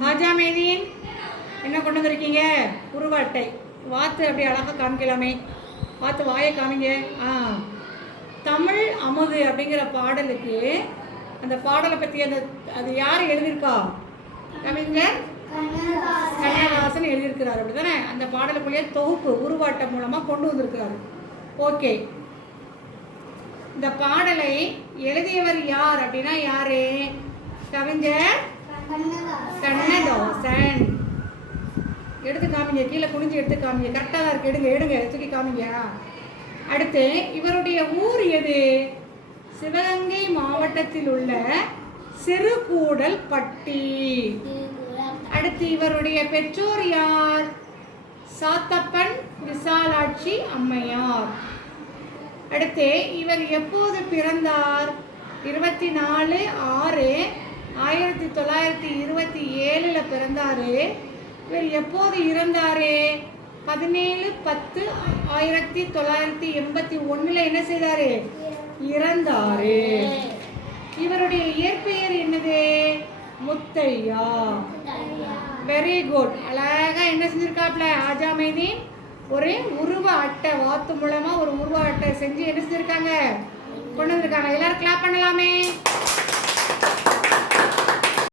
ஹாஜா மேதீன் என்ன கொண்டு வந்திருக்கீங்க? உருவ அட்டை. வாத்து அப்படி அழகாக காமிக்கலாமே. வாத்து வாயை காமிங்க. தமிழ் அமுது அப்படிங்கிற பாடலுக்கு அந்த பாடலை பற்றி அது யார் எழுதியிருக்கா? கவிஞர் கண்ணதாசன் எழுதியிருக்கிறார். அப்படி தானே? அந்த பாடலுக்குள்ளேயே தொகுப்பு உருவாட்டம் மூலமாக கொண்டு வந்திருக்கிறாரு. ஓகே, இந்த பாடலை எழுதியவர் யார் அப்படின்னா யாரு? கவிஞர் கண்ணதாசன். எடுத்து காமிங்க, கீழே குனிஞ்சு எடுத்து காமிங்க. கரெக்டாக தான் இருக்கு. எடுங்க எடுங்க தூக்கி காமிங்க. அடுத்து இவருடைய ஊர் எது? சிவகங்கை மாவட்டத்தில் உள்ள சிறுகூடல் பட்டி. அடுத்து இவருடைய பெற்றோர் யார்? சாத்தப்பன் விசாலாட்சி அம்மையார். அடுத்து இவர் எப்போது பிறந்தார்? 24/6/1927 பிறந்தாரு. இவர் எப்போது இறந்தாரு? 17/10/1981 என்ன செய்தாரு? இறந்தாரு. இவருடைய இயற்பெயர் என்னது? முத்தையா. Very good. அழகா என்ன செஞ்சிருக்காப்ல ஹாஜா மேதீன்? ஒரு உருவ அட்டை, வாத்து மூலமா ஒரு உருவ அட்டை செஞ்சு என்ன செஞ்சிருக்காங்க? கொண்டு வந்திருக்காங்க. எல்லாரும் கிளாப் பண்ணலாமே.